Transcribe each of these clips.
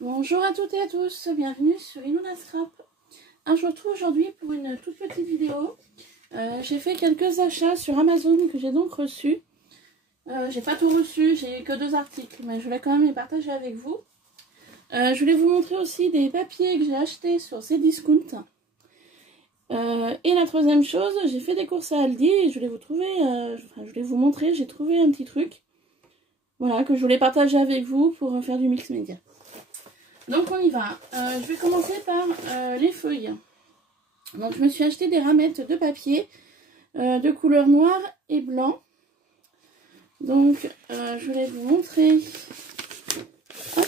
Bonjour à toutes et à tous, bienvenue sur Iluna Scrap. Je vous retrouve aujourd'hui pour une toute petite vidéo. J'ai fait quelques achats sur Amazon que j'ai donc reçus. J'ai pas tout reçu, j'ai que 2 articles, mais je voulais quand même les partager avec vous. Je voulais vous montrer aussi des papiers que j'ai achetés sur Cdiscount. Et la troisième chose, j'ai fait des courses à Aldi et je voulais vous montrer, j'ai trouvé un petit truc. Voilà, que je voulais partager avec vous pour faire du mix média. Donc on y va. Je vais commencer par les feuilles. Donc je me suis acheté des ramettes de papier de couleur noire et blanc. Donc je voulais vous montrer. Hop.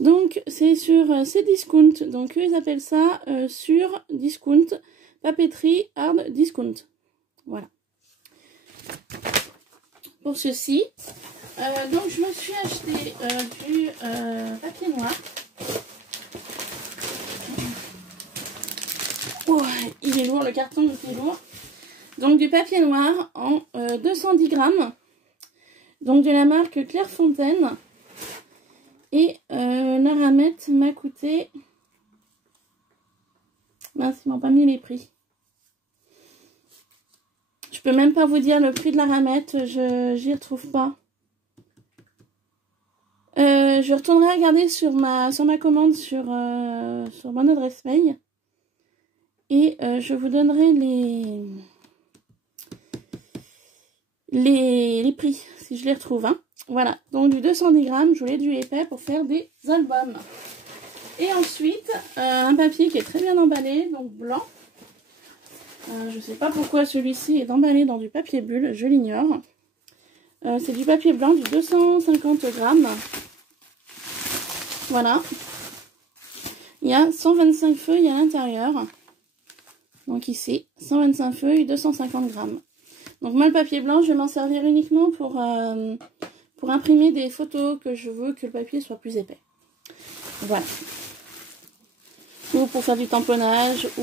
Donc c'est sur Cdiscount. Donc eux ils appellent ça sur Discount papeterie hard discount. Voilà. Pour ceci, donc je me suis acheté du papier noir. Oh, il est lourd, le carton est lourd. Donc du papier noir en 210 grammes. Donc de la marque Clairefontaine. Et la ramette m'a coûté... Mince, ils m'ont pas mis les prix. Je peux même pas vous dire le prix de la ramette, j'y retrouve pas. Je retournerai regarder sur ma commande sur mon adresse mail. Et je vous donnerai les prix si je les retrouve. Hein. Voilà, donc du 210 grammes, je voulais du épais pour faire des albums. Et ensuite, un papier qui est très bien emballé, donc blanc. Je sais pas pourquoi celui-ci est emballé dans du papier bulle, je l'ignore. C'est du papier blanc, du 250 grammes. Voilà. Il y a 125 feuilles à l'intérieur. Donc ici, 125 feuilles, 250 grammes. Donc moi, le papier blanc, je vais m'en servir uniquement pour imprimer des photos que je veux que le papier soit plus épais. Voilà. Ou pour faire du tamponnage, ou...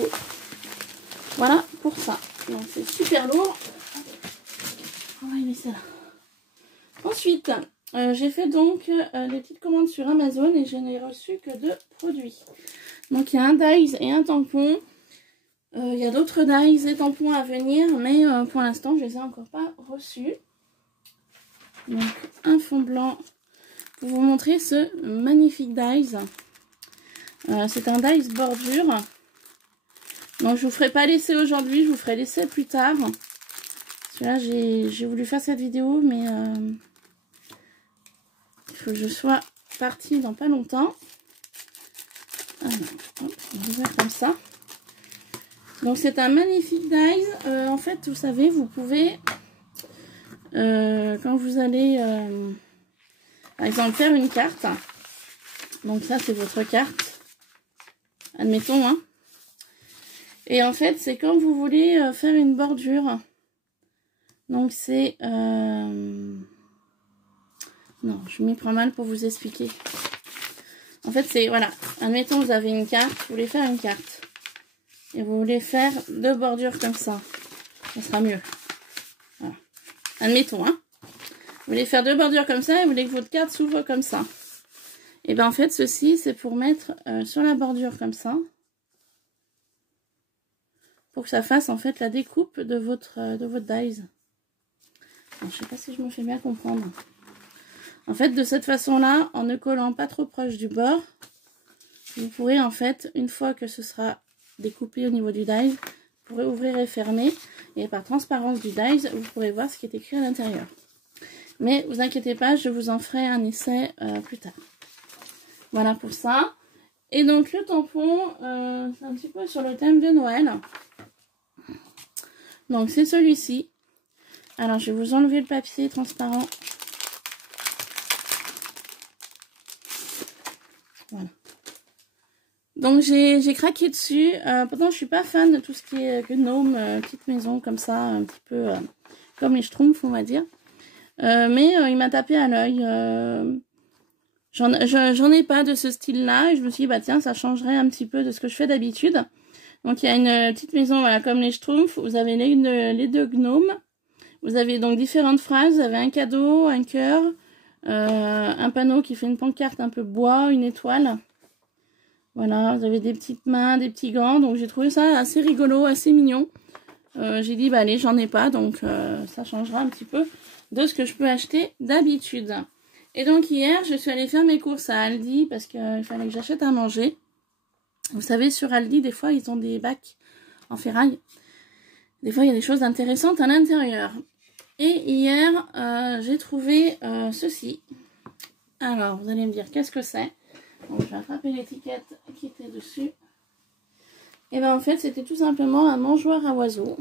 Voilà pour ça. Donc c'est super lourd. On va y laisser là. Ensuite, j'ai fait donc des petites commandes sur Amazon et je n'ai reçu que 2 produits. Donc il y a un dies et un tampon. Il y a d'autres dies et tampons à venir, mais pour l'instant je ne les ai encore pas reçus. Donc un fond blanc pour vous montrer ce magnifique dies. C'est un dies bordure. Donc je vous ferai pas l'essai aujourd'hui, je vous ferai l'essai plus tard. Parce que là j'ai voulu faire cette vidéo, mais il faut que je sois partie dans pas longtemps. Alors, hop, on va faire comme ça. Donc c'est un magnifique dies. En fait, vous savez, vous pouvez, quand vous allez, par exemple, faire une carte. Donc ça, c'est votre carte. Admettons, hein. Et en fait, c'est quand vous voulez faire une bordure. Donc c'est... Non, je m'y prends mal pour vous expliquer. En fait, c'est... Voilà. Admettons, vous avez une carte. Vous voulez faire une carte. Et vous voulez faire 2 bordures comme ça. Ça sera mieux. Voilà. Admettons, hein. Vous voulez faire 2 bordures comme ça et vous voulez que votre carte s'ouvre comme ça. Et bien en fait, ceci, c'est pour mettre sur la bordure comme ça. Pour que ça fasse en fait la découpe de votre dies. Alors, je sais pas si je me fais bien comprendre. En fait, de cette façon-là, en ne collant pas trop proche du bord, vous pourrez en fait, une fois que ce sera découpé au niveau du dies, vous pourrez ouvrir et fermer. Et par transparence du dies, vous pourrez voir ce qui est écrit à l'intérieur. Mais vous inquiétez pas, je vous en ferai un essai plus tard. Voilà pour ça. Et donc le tampon, c'est un petit peu sur le thème de Noël. Donc c'est celui-ci. Alors je vais vous enlever le papier transparent. Voilà. Donc j'ai craqué dessus. Pourtant je suis pas fan de tout ce qui est gnome, petite maison comme ça, un petit peu comme les Schtroumpfs on va dire. Mais il m'a tapé à l'œil. J'en ai pas de ce style-là. Et je me suis dit, bah tiens, ça changerait un petit peu de ce que je fais d'habitude. Donc il y a une petite maison, voilà, comme les Schtroumpfs. Vous avez les 2 gnomes. Vous avez donc différentes phrases. Vous avez un cadeau, un cœur, un panneau qui fait une pancarte un peu bois, une étoile. Voilà, vous avez des petites mains, des petits gants, donc j'ai trouvé ça assez rigolo, assez mignon. J'ai dit, bah allez, j'en ai pas, donc ça changera un petit peu de ce que je peux acheter d'habitude. Et donc hier, je suis allée faire mes courses à Aldi parce qu'il fallait que j'achète à manger. Vous savez, sur Aldi, des fois, ils ont des bacs en ferraille. Des fois, il y a des choses intéressantes à l'intérieur. Et hier, j'ai trouvé ceci. Alors, vous allez me dire, qu'est-ce que c'est? Donc, je vais attraper l'étiquette qui était dessus. Et bien, en fait, c'était tout simplement un mangeoire à oiseaux.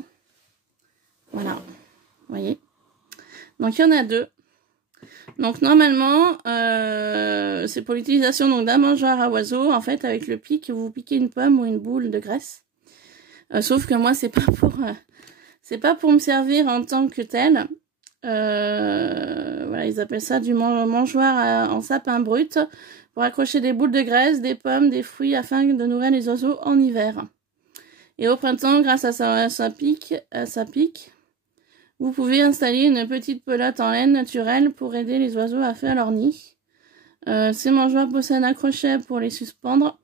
Voilà, vous voyez. Donc, il y en a deux. Donc, normalement, c'est pour l'utilisation d'un mangeoire à oiseaux. En fait, avec le pic, vous piquez une pomme ou une boule de graisse. Sauf que moi, c'est pas pour me servir en tant que tel. Voilà, ils appellent ça du mangeoire en sapin brut pour accrocher des boules de graisse, des pommes, des fruits afin de nourrir les oiseaux en hiver. Et au printemps, grâce à sa pique, vous pouvez installer une petite pelote en laine naturelle pour aider les oiseaux à faire leur nid. Ces mangeoires possèdent un crochet pour les suspendre,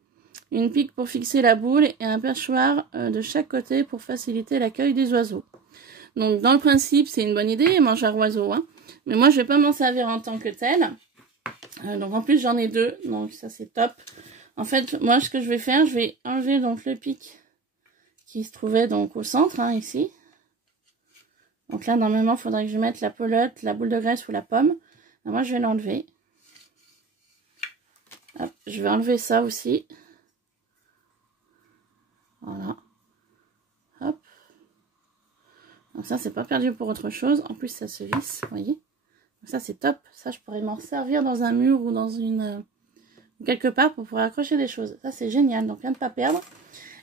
une pique pour fixer la boule et un perchoir de chaque côté pour faciliter l'accueil des oiseaux. Donc dans le principe, c'est une bonne idée, mangeoire oiseau, hein. Mais moi, je vais pas m'en servir en tant que tel. Donc en plus, j'en ai deux, donc ça c'est top. En fait, moi, ce que je vais faire, je vais enlever donc le pic qui se trouvait donc au centre, hein, ici. Donc là, normalement, il faudrait que je mette la pelote, la boule de graisse ou la pomme. Alors, moi, je vais l'enlever. Hop, je vais enlever ça aussi. Voilà. Hop. Donc ça, c'est pas perdu pour autre chose. En plus, ça se visse, vous voyez. Donc ça, c'est top. Ça, je pourrais m'en servir dans un mur ou dans une... quelque part pour pouvoir accrocher des choses. Ça, c'est génial. Donc, rien de pas perdre.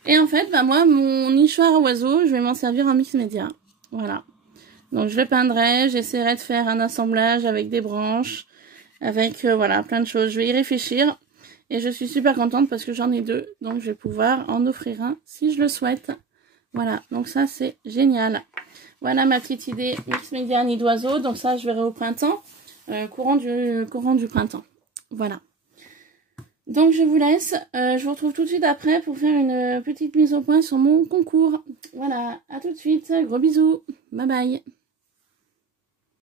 Et en fait, bah, moi, mon nichoir à oiseaux, je vais m'en servir en mix média. Voilà. Donc, je le peindrai. J'essaierai de faire un assemblage avec des branches. Avec, voilà, plein de choses. Je vais y réfléchir. Et je suis super contente parce que j'en ai deux. Donc, je vais pouvoir en offrir un si je le souhaite. Voilà. Donc, ça, c'est génial. Voilà ma petite idée mix média nid d'oiseau. Donc, ça, je verrai au printemps. Courant du printemps. Voilà. Donc, je vous laisse. Je vous retrouve tout de suite après pour faire une petite mise au point sur mon concours. Voilà. À tout de suite. Gros bisous. Bye bye.